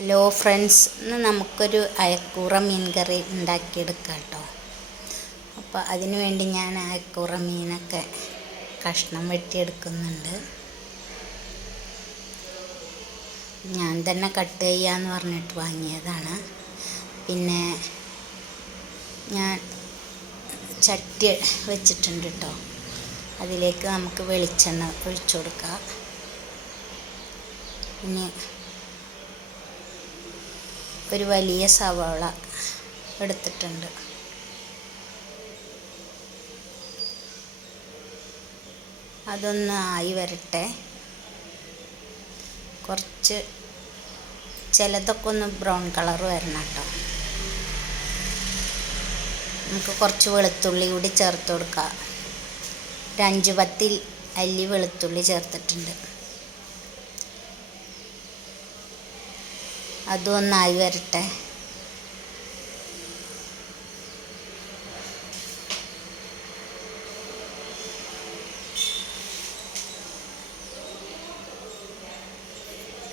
Hello friends ഇന്ന് നമുക്കൊരു അയക്കൂറ മീൻ കറി ഉണ്ടാക്കിയെടുക്കാം കേട്ടോ അപ്പോൾ അതിനുവേണ്ടി ഞാൻ അയക്കൂറ മീനൊക്കെ കഷ്ണം വെട്ടിയെടുക്കുന്നുണ്ട്. ഞാൻ തന്നെ കട്ട് ചെയ്യാന്ന് പറഞ്ഞിട്ട് വാങ്ങിയതാണ്. പിന്നെ ഞാൻ ചട്ടി വെച്ചിട്ടുണ്ട് കേട്ടോ. അതിലേക്ക് നമുക്ക് വെളിച്ചെണ്ണ ഒഴിച്ചു കൊടുക്കാം. പിന്നെ ഒരു വലിയ സവാള എടുത്തിട്ടുണ്ട്. അതൊന്ന് ആയി വരട്ടെ. കുറച്ച് ചിലതൊക്കെ ഒന്ന് ബ്രൗൺ കളർ വരണം കേട്ടോ. നമുക്ക് കുറച്ച് വെളുത്തുള്ളി കൂടി ചേർത്ത് കൊടുക്കാം. ഒരു അഞ്ച് പത്തിൽ അല്ലി വെളുത്തുള്ളി ചേർത്തിട്ടുണ്ട്. അതും ഒന്നായി വരട്ടെ.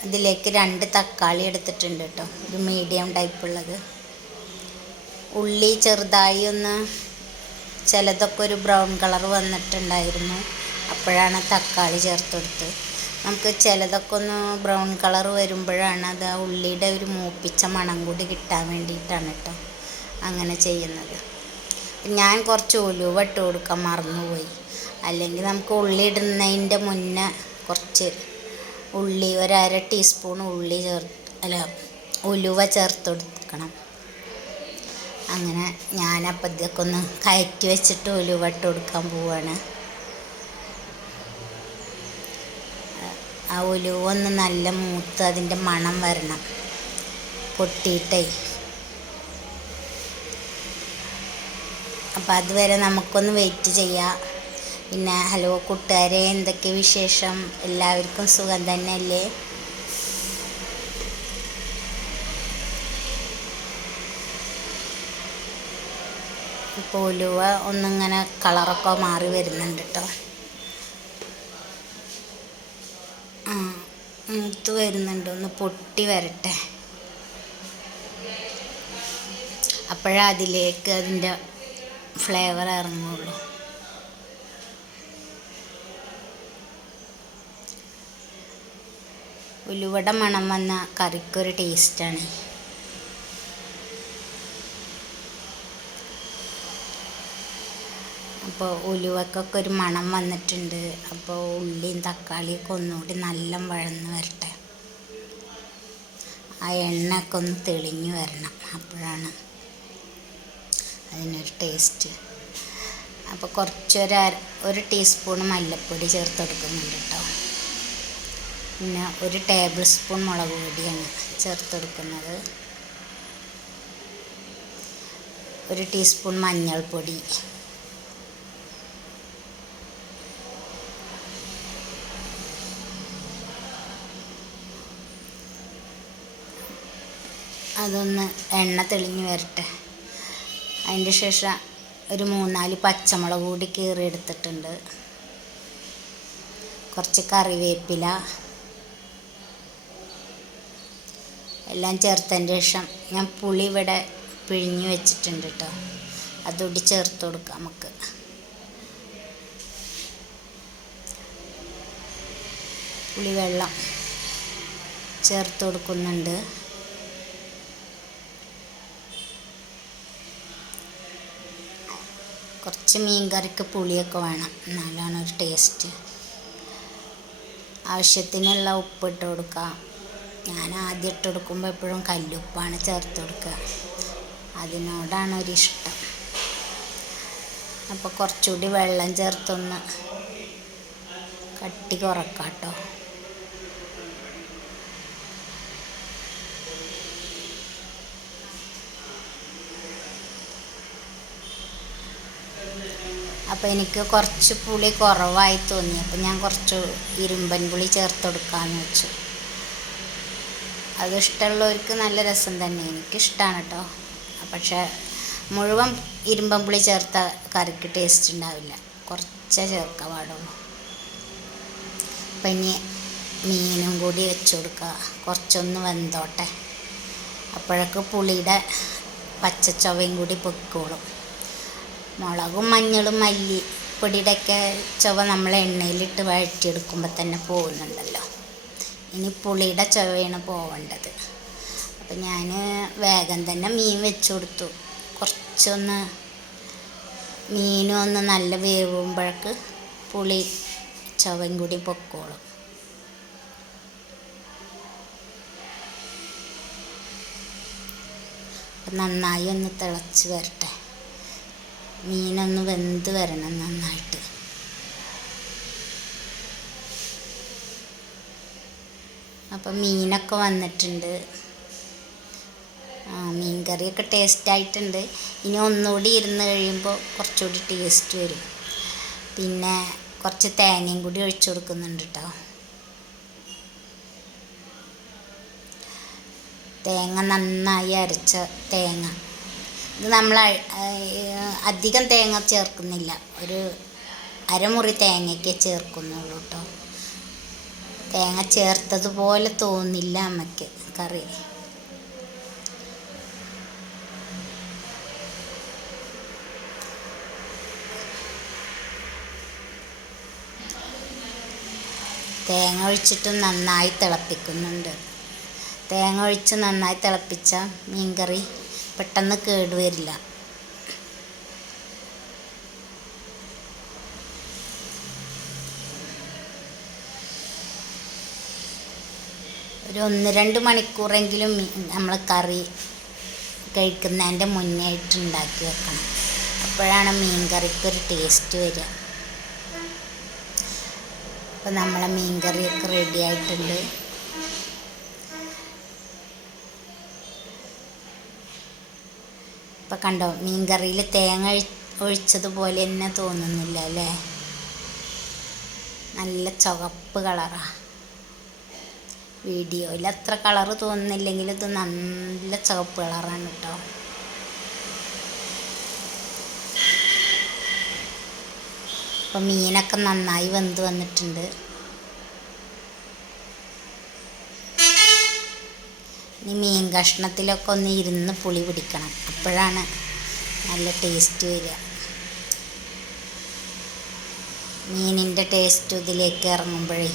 അതിലേക്ക് രണ്ട് തക്കാളി എടുത്തിട്ടുണ്ട് കേട്ടോ. ഒരു മീഡിയം ടൈപ്പ് ഉള്ളത്. ഉള്ളി ചെറുതായി ഒന്ന് ചിലതൊക്കെ ഒരു ബ്രൗൺ കളർ വന്നിട്ടുണ്ടായിരുന്നു. അപ്പോഴാണ് തക്കാളി ചേർത്ത് കൊടുത്തത്. നമുക്ക് ചിലതൊക്കെ ഒന്ന് ബ്രൗൺ കളർ വരുമ്പോഴാണ് അത് ആ ഉള്ളിയുടെ ഒരു മൂപ്പിച്ച മണം കൂടി കിട്ടാൻ വേണ്ടിയിട്ടാണ് കേട്ടോ അങ്ങനെ ചെയ്യുന്നത്. ഞാൻ കുറച്ച് ഉലുവ ഇട്ട് കൊടുക്കാൻ മറന്നുപോയി. അല്ലെങ്കിൽ നമുക്ക് ഉള്ളി ഇടുന്നതിന്റെ മുന്നേ കുറച്ച് ഉള്ളി ഒരു അര ടീസ്പൂൺ ഉള്ളി ചേർ അല്ല ഉലുവ ചേർത്ത് കൊടുക്കണം. അങ്ങനെ ഞാനപ്പോൾ ഇതൊക്കെ ഒന്ന് കയറ്റി വെച്ചിട്ട് ഉലുവ ഇട്ട് കൊടുക്കാൻ പോവാണ്. ആ ഉലുവ ഒന്ന് നല്ല മൂത്ത് അതിന്റെ മണം വരണം. പൊട്ടിയിട്ടേ. അപ്പം അതുവരെ നമുക്കൊന്ന് വെയിറ്റ് ചെയ്യാം. പിന്നെ ഹലോ കൂട്ടുകാരെ എന്തൊക്കെ വിശേഷം? എല്ലാവർക്കും സുഖം തന്നെയല്ലേ? ഇപ്പോൾ ഉലുവ ഒന്നിങ്ങനെ കളറൊക്കെ മാറി വരുന്നുണ്ട് കേട്ടോ ആ മൂത്ത് വരുന്നുണ്ട്. ഒന്ന് പൊട്ടി വരട്ടെ. അപ്പോഴേ അതിലേക്ക് അതിന്റെ ഫ്ലേവർ ഇറങ്ങുള്ളൂ. ഉലുവട മണം വന്ന കറിക്കൊരു ടേസ്റ്റാണ് അപ്പോൾ ഉലുവക്കൊക്കെ ഒരു മണം വന്നിട്ടുണ്ട്. അപ്പോൾ ഉള്ളിയും തക്കാളിയൊക്കെ ഒന്നുകൂടി നല്ല വഴന്ന് വരട്ടെ. ആ എണ്ണയൊക്കെ ഒന്ന് തെളിഞ്ഞു വരണം അപ്പോഴാണ് അതിനൊരു ടേസ്റ്റ്. അപ്പോൾ കുറച്ചൊരു ഒരു ടീസ്പൂൺ മല്ലപ്പൊടി ചേർത്ത് കൊടുക്കുന്നുണ്ട് കേട്ടോ. പിന്നെ ഒരു ടേബിൾ സ്പൂൺ മുളക് പൊടിയാണ് ചേർത്ത് കൊടുക്കുന്നത്. ഒരു ടീസ്പൂൺ മഞ്ഞൾപ്പൊടി അതൊന്ന് എണ്ണ തെളിഞ്ഞ് വരട്ടെ. അതിന്റെ ശേഷം ഒരു മൂന്നാൽ പച്ചമുളക് കൂടി കീറി എടുത്തിട്ടുണ്ട് കുറച്ച് കറിവേപ്പില. എല്ലാം ചേർത്തതിന്റെ ശേഷം ഞാൻ പുളി ഇവിടെ പിഴിഞ്ഞ് വെച്ചിട്ടുണ്ട് കേട്ടോ. അതുകൂടി ചേർത്ത് കൊടുക്കാം നമുക്ക്. പുളിവെള്ളം ചേർത്ത് കൊടുക്കുന്നുണ്ട്. കുറച്ച് മീൻ കറിക്ക് പുളിയൊക്കെ വേണം. എന്നാലാണ് ഒരു ടേസ്റ്റ് ആവശ്യത്തിനുള്ള ഉപ്പ് ഇട്ട് കൊടുക്കുക. ഞാൻ ആദ്യം ഇട്ട് കൊടുക്കുമ്പോൾ എപ്പോഴും കല്ലുപ്പാണ് ചേർത്ത് കൊടുക്കുക. അതിനോടാണ് ഒരിഷ്ടം അപ്പോൾ കുറച്ചുകൂടി വെള്ളം ചേർത്തൊന്ന് കട്ടി കുറക്കാം കേട്ടോ അപ്പോൾ എനിക്ക് കുറച്ച് പുളി കുറവായി തോന്നി. അപ്പോൾ ഞാൻ കുറച്ച് ഇരുമ്പൻ പുളി ചേർത്ത് കൊടുക്കാമെന്ന് വെച്ചു. അത് ഇഷ്ടമുള്ളവർക്ക് നല്ല രസം തന്നെ. എനിക്കിഷ്ടമാണ് കേട്ടോ പക്ഷെ മുഴുവൻ ഇരുമ്പൻ പുളി ചേർത്ത കറിക്ക് ടേസ്റ്റ് ഉണ്ടാവില്ല. കുറച്ചേ ചേർക്കാൻ പാടുള്ളൂ. അപ്പം ഇനി മീനും കൂടി വെച്ച് കൊടുക്കുക കുറച്ചൊന്ന് വെന്തോട്ടെ. അപ്പോഴൊക്കെ പുളിയുടെ പച്ചച്ചൊവയും കൂടി പൊയ്ക്കോളും മുളകും മഞ്ഞളും മല്ലി പൊടിയുടെയൊക്കെ ചുവ നമ്മൾ എണ്ണയിലിട്ട് വഴറ്റിയെടുക്കുമ്പോൾ തന്നെ പോകുന്നുണ്ടല്ലോ. ഇനി പുളിയുടെ ചുവയാണ് പോവേണ്ടത് അപ്പം ഞാൻ വേഗം തന്നെ മീൻ വെച്ച് കൊടുത്തു. കുറച്ചൊന്ന് മീനും ഒന്ന് നല്ല വേവുമ്പോഴേക്ക് പുളി ചുവയും കൂടി പൊക്കോളും. നന്നായി ഒന്ന് തിളച്ച് വരട്ടെ. മീനൊന്ന് വെന്ത് വരണം നന്നായിട്ട്. അപ്പം മീനൊക്കെ വന്നിട്ടുണ്ട്. ആ മീൻ കറിയൊക്കെ ടേസ്റ്റ് ആയിട്ടുണ്ട്. ഇനി ഒന്നുകൂടി ഇരുന്ന് കഴിയുമ്പോൾ കുറച്ചുകൂടി ടേസ്റ്റ് വരും. പിന്നെ കുറച്ച് തേനയും കൂടി ഒഴിച്ചു കൊടുക്കുന്നുണ്ട് കേട്ടോ തേങ്ങ നന്നായി അരച്ച തേങ്ങ. ഇത് നമ്മൾ അധികം തേങ്ങ ചേർക്കുന്നില്ല. ഒരു അരമുറി തേങ്ങയ്ക്ക് ചേർക്കുന്നുള്ളൂ കേട്ടോ തേങ്ങ ചേർത്തതുപോലെ തോന്നില്ല അമ്മയ്ക്ക് കറി. തേങ്ങ ഒഴിച്ചിട്ടും നന്നായി തിളപ്പിക്കുന്നുണ്ട്. തേങ്ങ ഒഴിച്ച് നന്നായി തിളപ്പിച്ച മീൻകറി പെട്ടെന്ന് കേടുവരില്ല ഒരു ഒന്ന് രണ്ട് മണിക്കൂറെങ്കിലും നമ്മൾ കറി കഴിക്കുന്നതിന്റെ മുന്നേ ഉണ്ടാക്കി വെക്കണം. അപ്പോഴാണ് മീൻ കറിക്കൊരു ടേസ്റ്റ് വരിക. അപ്പോൾ നമ്മളെ മീൻ കറിയൊക്കെ റെഡി ആയിട്ടുണ്ട്. ഇപ്പം കണ്ടോ മീൻ കറിയിൽ തേങ്ങ ഒഴിച്ചതുപോലെ തന്നെ തോന്നുന്നില്ല അല്ലേ? നല്ല ചുവപ്പ് കളറാണ് വീഡിയോയിൽ അത്ര കളറ് തോന്നുന്നില്ലെങ്കിൽ ഇത് നല്ല ചുവപ്പ് കളറാണ് കേട്ടോ. അപ്പം മീനൊക്കെ നന്നായി വെന്ത് വന്നിട്ടുണ്ട്. ഇനി മീൻ കഷ്ണത്തിലൊക്കെ ഒന്ന് ഇരുന്ന് പുളി പിടിക്കണം. അപ്പോഴാണ് നല്ല ടേസ്റ്റ് വരിക. മീനിന്റെ ടേസ്റ്റ് ഇതിലേക്ക് ഇറങ്ങുമ്പോഴേ